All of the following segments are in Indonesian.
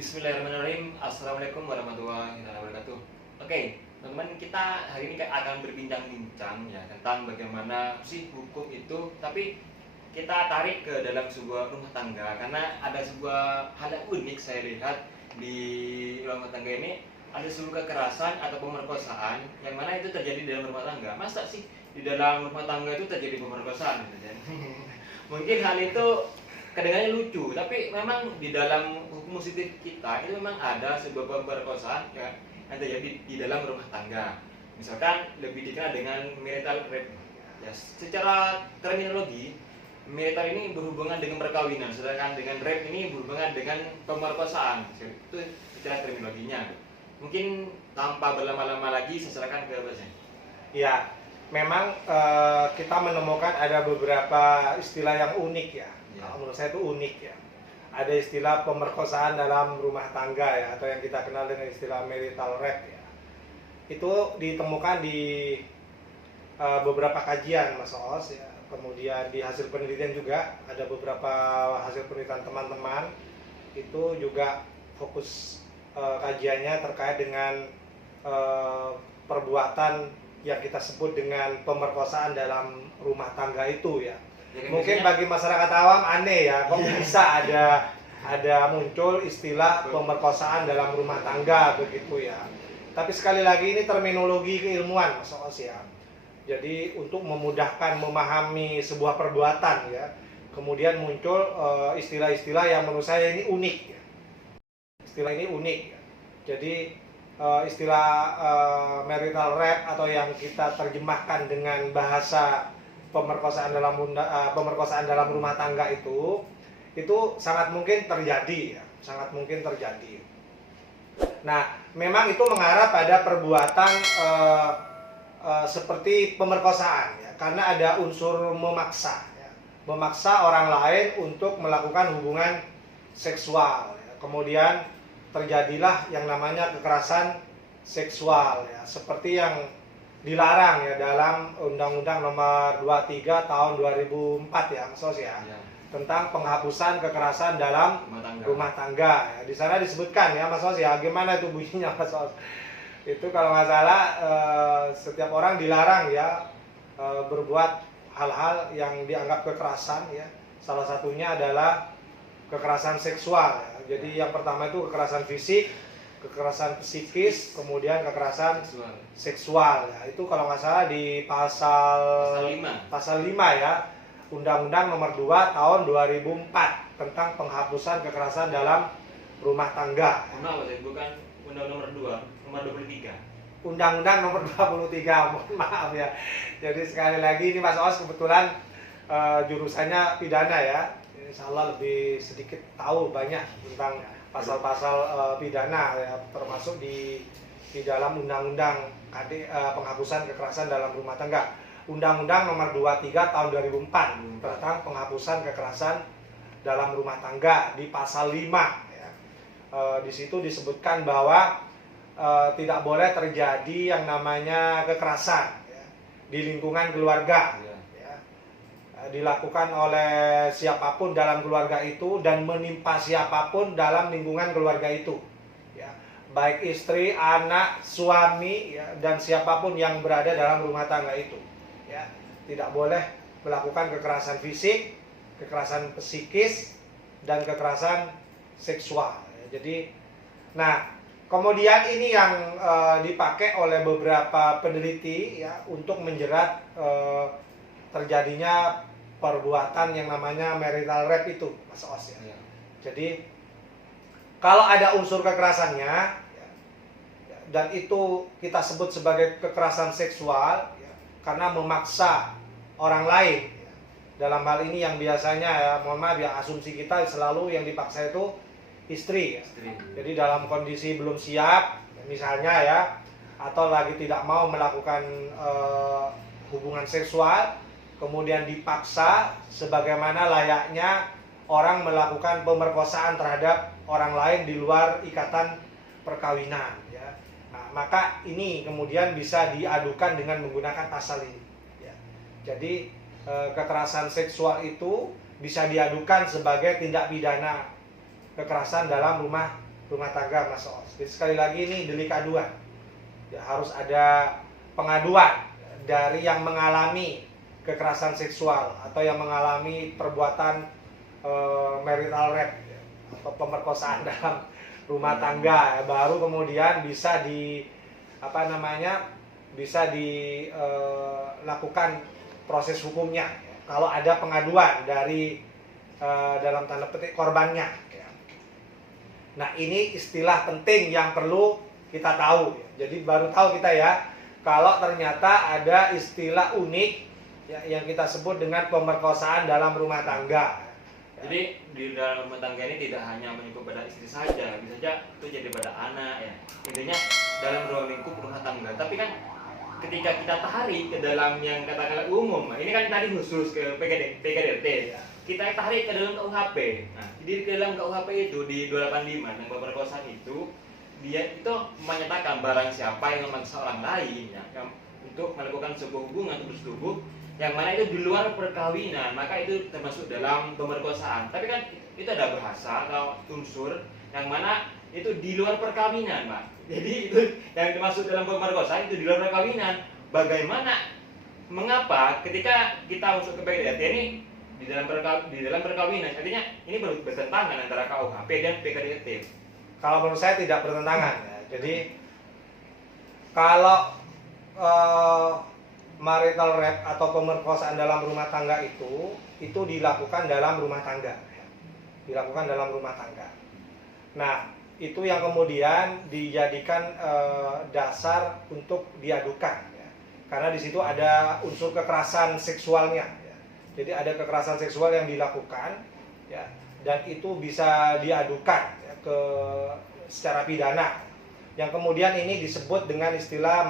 Bismillahirrahmanirrahim. Assalamualaikum warahmatullahi wabarakatuh. Oke, teman-teman, kita hari ini akan berbincang-bincang ya tentang bagaimana sih hukum itu, tapi kita tarik ke dalam sebuah rumah tangga karena ada sebuah hal yang unik saya lihat di rumah tangga ini. Ada sebuah kekerasan atau pemerkosaan yang mana itu terjadi di dalam rumah tangga. Masa sih di dalam rumah tangga itu terjadi pemerkosaan? Mungkin hal itu kedengarannya lucu, tapi memang di dalam hukum positif kita itu memang ada sebuah pemerkosaan ya, yang terjadi di dalam rumah tangga. Misalkan lebih dikenal dengan marital rape. Ya, secara terminologi, marital ini berhubungan dengan perkawinan, sedangkan dengan rape ini berhubungan dengan pemerkosaan. Itu secara terminologinya. Mungkin tanpa berlama-lama lagi, saya serahkan ke Mas. Ya, memang kita menemukan ada beberapa istilah yang unik ya. Menurut saya itu unik ya. Ada istilah pemerkosaan dalam rumah tangga ya, atau yang kita kenal dengan istilah marital rape ya. Itu ditemukan di beberapa kajian, Mas Oos ya. Kemudian di hasil penelitian juga ada beberapa hasil penelitian teman-teman. Itu juga fokus kajiannya terkait dengan perbuatan yang kita sebut dengan pemerkosaan dalam rumah tangga itu ya. Jadi mungkin bagi masyarakat awam aneh ya, kok bisa ada muncul istilah pemerkosaan dalam rumah tangga begitu ya. Tapi sekali lagi ini terminologi keilmuan, Mas Oos ya. Jadi untuk memudahkan memahami sebuah perbuatan ya, kemudian muncul istilah-istilah yang menurut saya ini unik ya. Istilah ini unik ya. Jadi istilah marital rape atau yang kita terjemahkan dengan bahasa pemerkosaan dalam rumah tangga itu sangat mungkin terjadi ya, sangat mungkin terjadi. Nah, memang itu mengarah pada perbuatan seperti pemerkosaan ya, karena ada unsur memaksa ya, memaksa orang lain untuk melakukan hubungan seksual ya. Kemudian terjadilah yang namanya kekerasan seksual ya, seperti yang dilarang ya dalam Undang-Undang Nomor 23 Tahun 2004 ya, Mas Oos ya, tentang penghapusan kekerasan dalam rumah tangga. Ya, di sana disebutkan ya, Mas Oos ya, gimana itu bunyinya, Mas Oos? Itu kalau nggak salah setiap orang dilarang ya berbuat hal-hal yang dianggap kekerasan ya. Salah satunya adalah kekerasan seksual ya. Jadi yang pertama itu kekerasan fisik, kekerasan psikis, kemudian kekerasan seksual ya. Itu kalau nggak salah di pasal 5 ya, Undang-Undang Nomor 2 Tahun 2004 tentang penghapusan kekerasan dalam rumah tangga. Bukan Undang-Undang Nomor 2, Nomor 23. Undang-Undang Nomor 23, mohon maaf ya. Jadi sekali lagi ini Mas Oos kebetulan jurusannya pidana ya. Insya Allah lebih sedikit tahu banyak tentang pasal-pasal pidana ya, termasuk di dalam undang-undang penghapusan kekerasan dalam rumah tangga, Undang-Undang Nomor 23 Tahun 2004 tentang penghapusan kekerasan dalam rumah tangga di pasal 5 ya. Di situ disebutkan bahwa tidak boleh terjadi yang namanya kekerasan ya, di lingkungan keluarga ya, dilakukan oleh siapapun dalam keluarga itu dan menimpa siapapun dalam lingkungan keluarga itu ya, baik istri, anak, suami ya, dan siapapun yang berada dalam rumah tangga itu ya. Tidak boleh melakukan kekerasan fisik, kekerasan psikis, dan kekerasan seksual ya. Jadi nah, kemudian ini yang dipakai oleh beberapa peneliti ya untuk menjerat terjadinya perbuatan yang namanya marital rape itu, Mas Oos ya. Jadi kalau ada unsur kekerasannya ya, dan itu kita sebut sebagai kekerasan seksual ya, karena memaksa orang lain ya. Dalam hal ini yang biasanya ya, mohon maaf ya, asumsi kita selalu yang dipaksa itu istri ya. Jadi dalam kondisi belum siap misalnya ya, atau lagi tidak mau melakukan hubungan seksual, kemudian dipaksa sebagaimana layaknya orang melakukan pemerkosaan terhadap orang lain di luar ikatan perkawinan ya. Nah, maka ini kemudian bisa diadukan dengan menggunakan pasal ini ya. Jadi kekerasan seksual itu bisa diadukan sebagai tindak pidana kekerasan dalam rumah rumah tangga, Mas Oos. Jadi sekali lagi ini delik aduan. Ya, harus ada pengaduan dari yang mengalami kekerasan seksual atau yang mengalami perbuatan marital rape ya, atau pemerkosaan dalam rumah tangga ya, baru kemudian bisa dilakukan proses hukumnya ya, kalau ada pengaduan dari dalam tanda petik korbannya ya. Nah, ini istilah penting yang perlu kita tahu ya. Jadi baru tahu kita ya kalau ternyata ada istilah unik ya, yang kita sebut dengan pemerkosaan dalam rumah tangga. Jadi di dalam rumah tangga ini tidak hanya menyangkut pada istri saja, bisa saja itu jadi pada anak ya. Intinya dalam ruang lingkup rumah tangga. Tapi kan ketika kita tarik ke dalam yang katakanlah umum, ini kan tadi khusus ke PKDRT, kita tarik ke dalam KUHP. Nah, di dalam KUHP itu di 285 tentang pemerkosaan itu dia itu menyatakan barang siapa yang memaksa orang lain ya, yang untuk melakukan sebuah hubungan bersetubuh yang mana itu di luar perkawinan, maka itu termasuk dalam pemerkosaan. Tapi kan itu ada bahasa atau unsur yang mana itu di luar perkawinan, Pak. Jadi itu yang termasuk dalam pemerkosaan itu di luar perkawinan. Bagaimana, mengapa ketika kita masuk ke PKDRT ini di dalam perkawinan, artinya ini bertentangan antara KUHP dan PKDRT. Kalau menurut saya tidak bertentangan ya. Jadi kalau marital rape atau pemerkosaan dalam rumah tangga itu dilakukan dalam rumah tangga ya. Dilakukan dalam rumah tangga. Nah, itu yang kemudian dijadikan dasar untuk diadukan ya. Karena di situ ada unsur kekerasan seksualnya ya. Jadi ada kekerasan seksual yang dilakukan ya, dan itu bisa diadukan ya, secara pidana. Yang kemudian ini disebut dengan istilah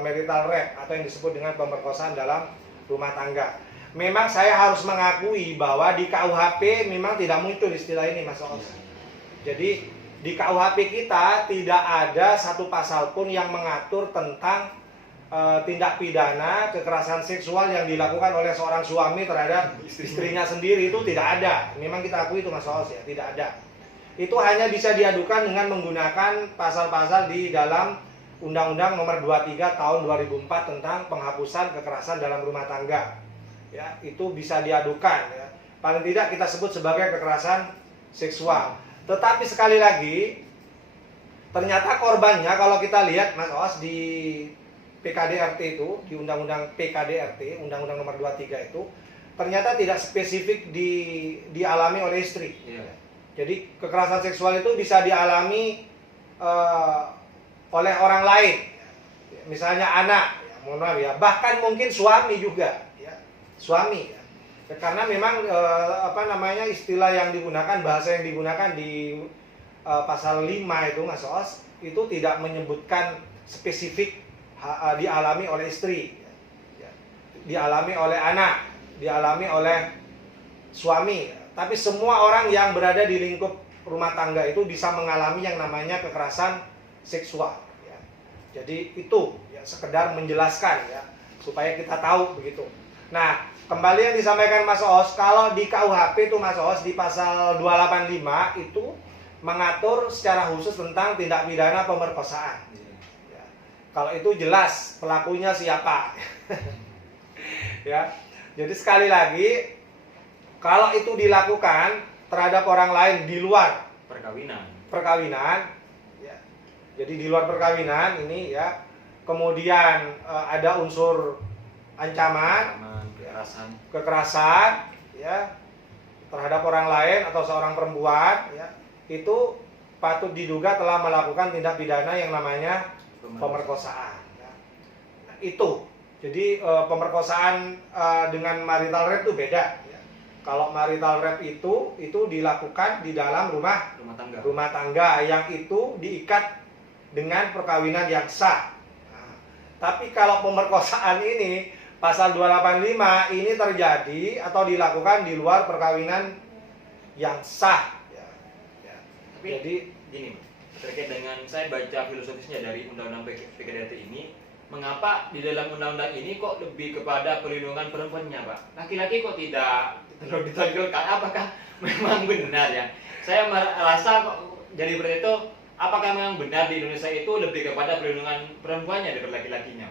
marital rape atau yang disebut dengan pemerkosaan dalam rumah tangga. Memang saya harus mengakui bahwa di KUHP memang tidak muncul istilah ini, Mas Oos. Jadi di KUHP kita tidak ada satu pasal pun yang mengatur tentang tindak pidana kekerasan seksual yang dilakukan oleh seorang suami terhadap istrinya sendiri, itu tidak ada. Memang kita akui itu, Mas Oos ya, tidak ada. Itu hanya bisa diadukan dengan menggunakan pasal-pasal di dalam Undang-Undang Nomor 23 Tahun 2004 tentang penghapusan kekerasan dalam rumah tangga. Ya, itu bisa diadukan ya. Paling tidak kita sebut sebagai kekerasan seksual. Tetapi sekali lagi ternyata korbannya kalau kita lihat, Mas Oos, di PKDRT itu, di Undang-Undang PKDRT, Undang-Undang Nomor 23 itu ternyata tidak spesifik dialami oleh istri. Iya. Jadi kekerasan seksual itu bisa dialami oleh orang lain, misalnya anak, ya, mohon maaf ya, bahkan mungkin suami juga, ya, suami. Ya. Karena memang istilah yang digunakan, bahasa yang digunakan di pasal 5 itu, Mas Oos, itu tidak menyebutkan spesifik dialami oleh istri, ya. Dialami oleh anak, dialami oleh suami. Tapi semua orang yang berada di lingkup rumah tangga itu bisa mengalami yang namanya kekerasan seksual ya. Jadi itu ya, sekedar menjelaskan ya, supaya kita tahu begitu. Nah, kembali yang disampaikan Mas Oos, kalau di KUHP itu, Mas Oos, di pasal 285 itu mengatur secara khusus tentang tindak pidana pemerkosaan ya. Kalau itu jelas pelakunya siapa. Ya. Jadi sekali lagi, kalau itu dilakukan terhadap orang lain di luar perkawinan ya. Jadi di luar perkawinan ini ya, kemudian ada unsur ancaman, kekerasan ya terhadap orang lain atau seorang perempuan ya, itu patut diduga telah melakukan tindak pidana yang namanya pemerkosaan ya. Nah, itu. Jadi pemerkosaan dengan marital rape itu beda. Kalau marital rape itu dilakukan di dalam rumah tangga yang itu diikat dengan perkawinan yang sah. Nah, tapi kalau pemerkosaan ini pasal 285 ini terjadi atau dilakukan di luar perkawinan yang sah. Ya. Ya. Tapi jadi gini, terkait dengan saya baca filosofisnya dari Undang-Undang PKDRT ini, mengapa di dalam undang-undang ini kok lebih kepada perlindungan perempuannya, Pak? Laki-laki kok tidak ditonjolkan? Apakah memang benar ya? Saya merasa kok jadi seperti itu apakah memang benar di Indonesia itu lebih kepada perlindungan perempuannya daripada laki-lakinya?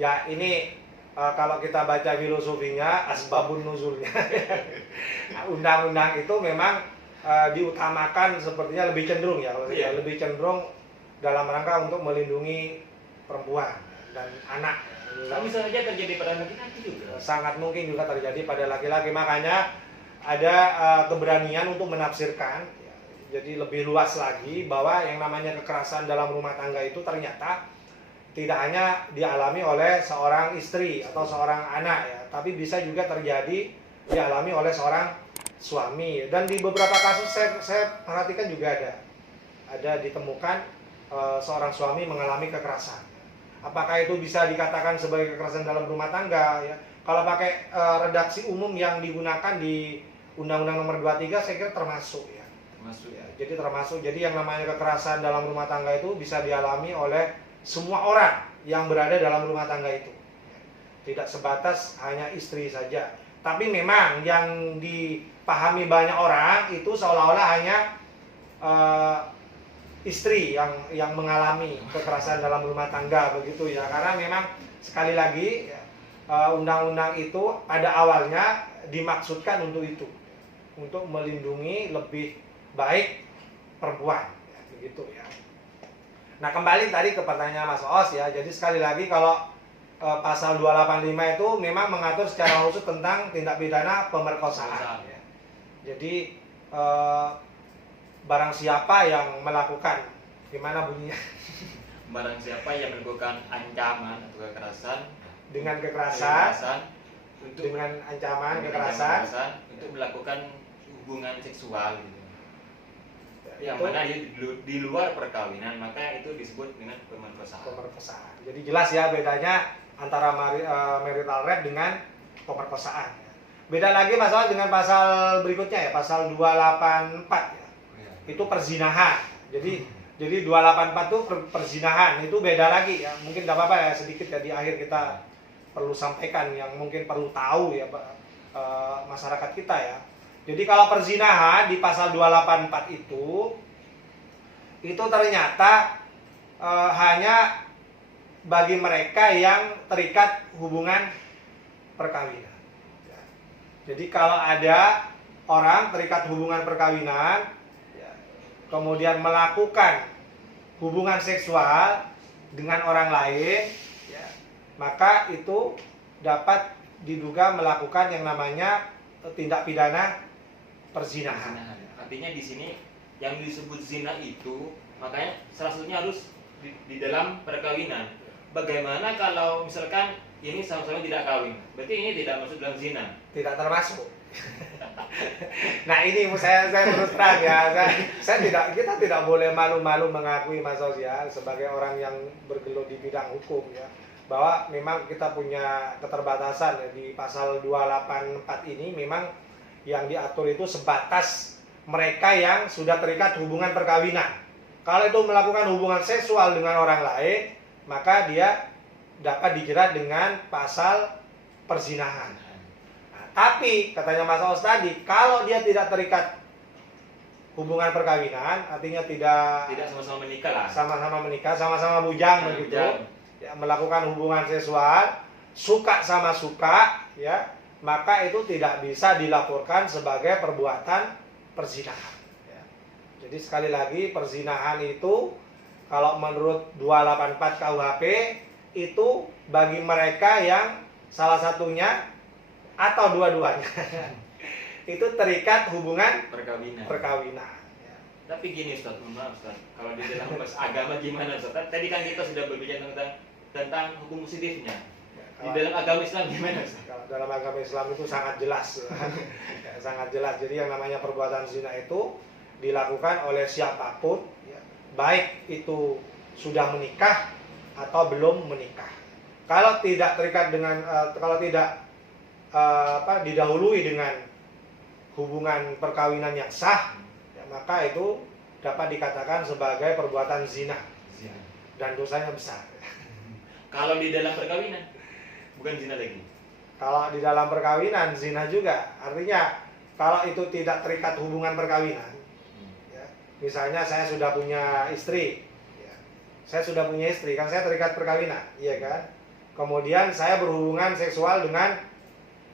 Ya ini kalau kita baca filosofinya, asbabun nuzulnya, undang-undang itu memang diutamakan sepertinya lebih cenderung ya, kalau saya lebih cenderung dalam rangka untuk melindungi perempuan dan anak. Tapi bisa saja terjadi pada laki-laki juga. Sangat mungkin juga terjadi pada laki-laki, makanya ada keberanian untuk menafsirkan, ya, jadi lebih luas lagi bahwa yang namanya kekerasan dalam rumah tangga itu ternyata tidak hanya dialami oleh seorang istri atau seorang anak ya, tapi bisa juga terjadi dialami oleh seorang suami. Dan di beberapa kasus saya perhatikan juga ada ditemukan seorang suami mengalami kekerasan. Apakah itu bisa dikatakan sebagai kekerasan dalam rumah tangga ya? Kalau pakai redaksi umum yang digunakan di Undang-Undang Nomor 23 saya kira termasuk ya. Termasuk ya. Jadi termasuk. Jadi yang namanya kekerasan dalam rumah tangga itu bisa dialami oleh semua orang yang berada dalam rumah tangga itu. Tidak sebatas hanya istri saja. Tapi memang yang dipahami banyak orang itu seolah-olah hanya istri yang mengalami kekerasan dalam rumah tangga begitu ya. Karena memang sekali lagi undang-undang itu pada awalnya dimaksudkan untuk itu, untuk melindungi lebih baik perempuan ya, begitu ya. Nah kembali tadi ke pertanyaan Mas Os ya. Jadi sekali lagi kalau pasal 285 itu memang mengatur secara khusus tentang tindak pidana pemerkosaan ya. Jadi barang siapa yang melakukan, gimana bunyinya? Barang siapa yang melakukan ancaman atau kekerasan dengan kekerasan untuk dengan ancaman dengan kekerasan untuk melakukan hubungan seksual gitu. Yang itu mana di luar perkawinan, maka itu disebut dengan pemerkosaan. pemerkosaan. Jadi jelas ya bedanya antara marital rape dengan pemerkosaan. Beda lagi masalah dengan pasal berikutnya ya, pasal 284 ya. Itu perzinahan. Jadi 284 itu perzinahan, itu beda lagi ya. Mungkin nggak apa-apa ya, sedikit ya di akhir kita perlu sampaikan yang mungkin perlu tahu ya masyarakat kita ya. Jadi kalau perzinahan di pasal 284 itu ternyata hanya bagi mereka yang terikat hubungan perkawinan. Ya. Jadi kalau ada orang terikat hubungan perkawinan, ya, kemudian melakukan hubungan seksual dengan orang lain, ya, maka itu dapat diduga melakukan yang namanya tindak pidana perzinahan. Artinya di sini yang disebut zina itu, makanya salah satunya harus di dalam perkawinan. Bagaimana kalau misalkan ini sama-sama tidak kawin? Berarti ini tidak masuk dalam zina. Tidak termasuk. Nah ini saya terus terang ya, kita tidak boleh malu-malu mengakui Mas Sosial sebagai orang yang bergelut di bidang hukum ya, bahwa memang kita punya keterbatasan ya. Di pasal 284 ini memang yang diatur itu sebatas mereka yang sudah terikat hubungan perkawinan. Kalau itu melakukan hubungan seksual dengan orang lain, maka dia dapat dijerat dengan pasal perzinahan. Nah, tapi katanya Mas Os tadi, kalau dia tidak terikat hubungan perkawinan, artinya tidak sama-sama menikah lah. Sama-sama menikah, sama-sama bujang begitu. Ya, melakukan hubungan seksual, suka sama suka, ya, maka itu tidak bisa dilaporkan sebagai perbuatan perzinahan. Ya. Jadi sekali lagi perzinahan itu kalau menurut 284 KUHP itu bagi mereka yang salah satunya atau dua-duanya itu terikat hubungan perkawinan. Ya. Tapi gini Ustaz, maaf Ustaz, kalau di dalam agama gimana Ustaz? Tadi kan kita sudah berbicara tentang hukum positifnya. Di dalam agama Islam gimana Ustaz? Kalau dalam agama Islam itu sangat jelas. Ya, sangat jelas. Jadi yang namanya perbuatan zina itu dilakukan oleh siapapun, ya, baik itu sudah menikah atau belum menikah. Kalau tidak terikat dengan kalau tidak didahului dengan hubungan perkawinan yang sah, ya, maka itu dapat dikatakan sebagai perbuatan zina. Dan dosanya besar. Kalau di dalam perkawinan bukan zina lagi. Kalau di dalam perkawinan zina juga. Artinya kalau itu tidak terikat hubungan perkawinan, ya, Misalnya saya sudah punya istri, ya. Saya sudah punya istri, kan saya terikat perkawinan, iya kan? Kemudian saya berhubungan seksual dengan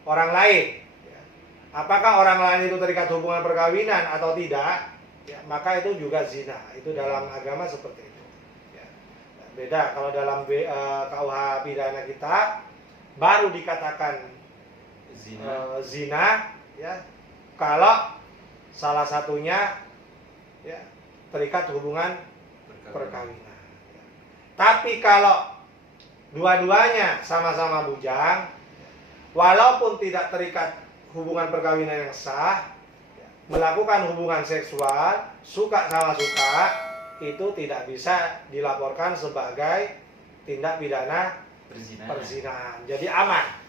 orang lain. Ya. Apakah orang lain itu terikat hubungan perkawinan atau tidak? Ya, maka itu juga zina. Itu dalam agama seperti itu. Ya. Beda kalau dalam KUH pidana kita baru dikatakan zina, ya, kalau salah satunya ya, terikat hubungan perkawinan. Ya. Tapi kalau dua-duanya sama-sama bujang, walaupun tidak terikat hubungan perkawinan yang sah, ya, melakukan hubungan seksual suka sama suka, itu tidak bisa dilaporkan sebagai tindak pidana perzinahan. Jadi aman.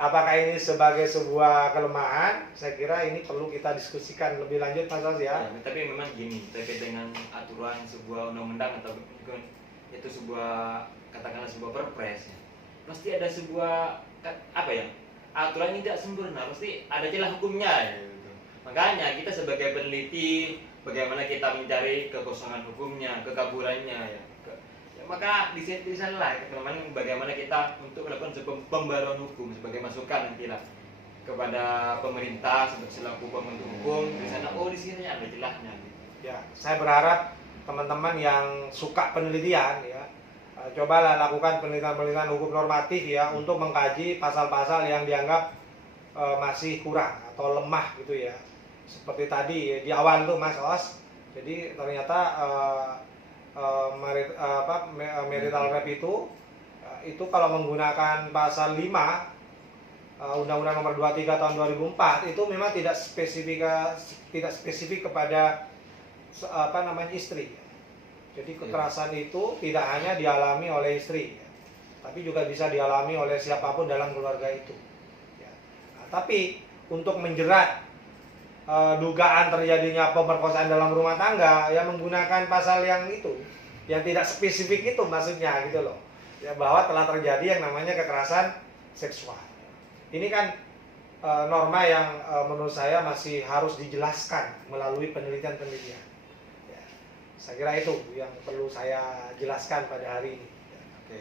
Apakah ini sebagai sebuah kelemahan? Saya kira ini perlu kita diskusikan lebih lanjut, Mas Os, ya. Tapi memang gini, terkait dengan aturan sebuah undang-undang atau itu sebuah, katakanlah sebuah perpres, ya, pasti ada sebuah apa ya, aturan ini tidak sempurna, pasti ada celah hukumnya, ya, gitu. Makanya kita sebagai peneliti, bagaimana kita mencari kekosongan hukumnya, kekaburannya, ya. Maka di sanalah bagaimana kita untuk melakukan sebuah pembaruan hukum sebagai masukan nantilah kepada pemerintah selaku pembentuk hukum di sana. Oh, di sini ada celahnya. Ya, saya berharap teman-teman yang suka penelitian, ya, cobalah lakukan penelitian-penelitian hukum normatif, ya, untuk mengkaji pasal-pasal yang dianggap masih kurang atau lemah gitu, ya. Seperti tadi ya, di awal tuh Mas Os. Jadi ternyata marital rape itu kalau menggunakan pasal 5 Undang-Undang Nomor 23 Tahun 2004 itu memang tidak spesifik kepada istri. Jadi kekerasan itu tidak hanya dialami oleh istri, ya, tapi juga bisa dialami oleh siapapun dalam keluarga itu. Ya. Nah, tapi untuk menjerat dugaan terjadinya pemerkosaan dalam rumah tangga, ya menggunakan pasal yang itu, yang tidak spesifik itu maksudnya gitu loh, ya, bahwa telah terjadi yang namanya kekerasan seksual. Ini kan norma yang menurut saya masih harus dijelaskan melalui penelitian-penelitian. Ya, saya kira itu yang perlu saya jelaskan pada hari ini. Ya. Oke.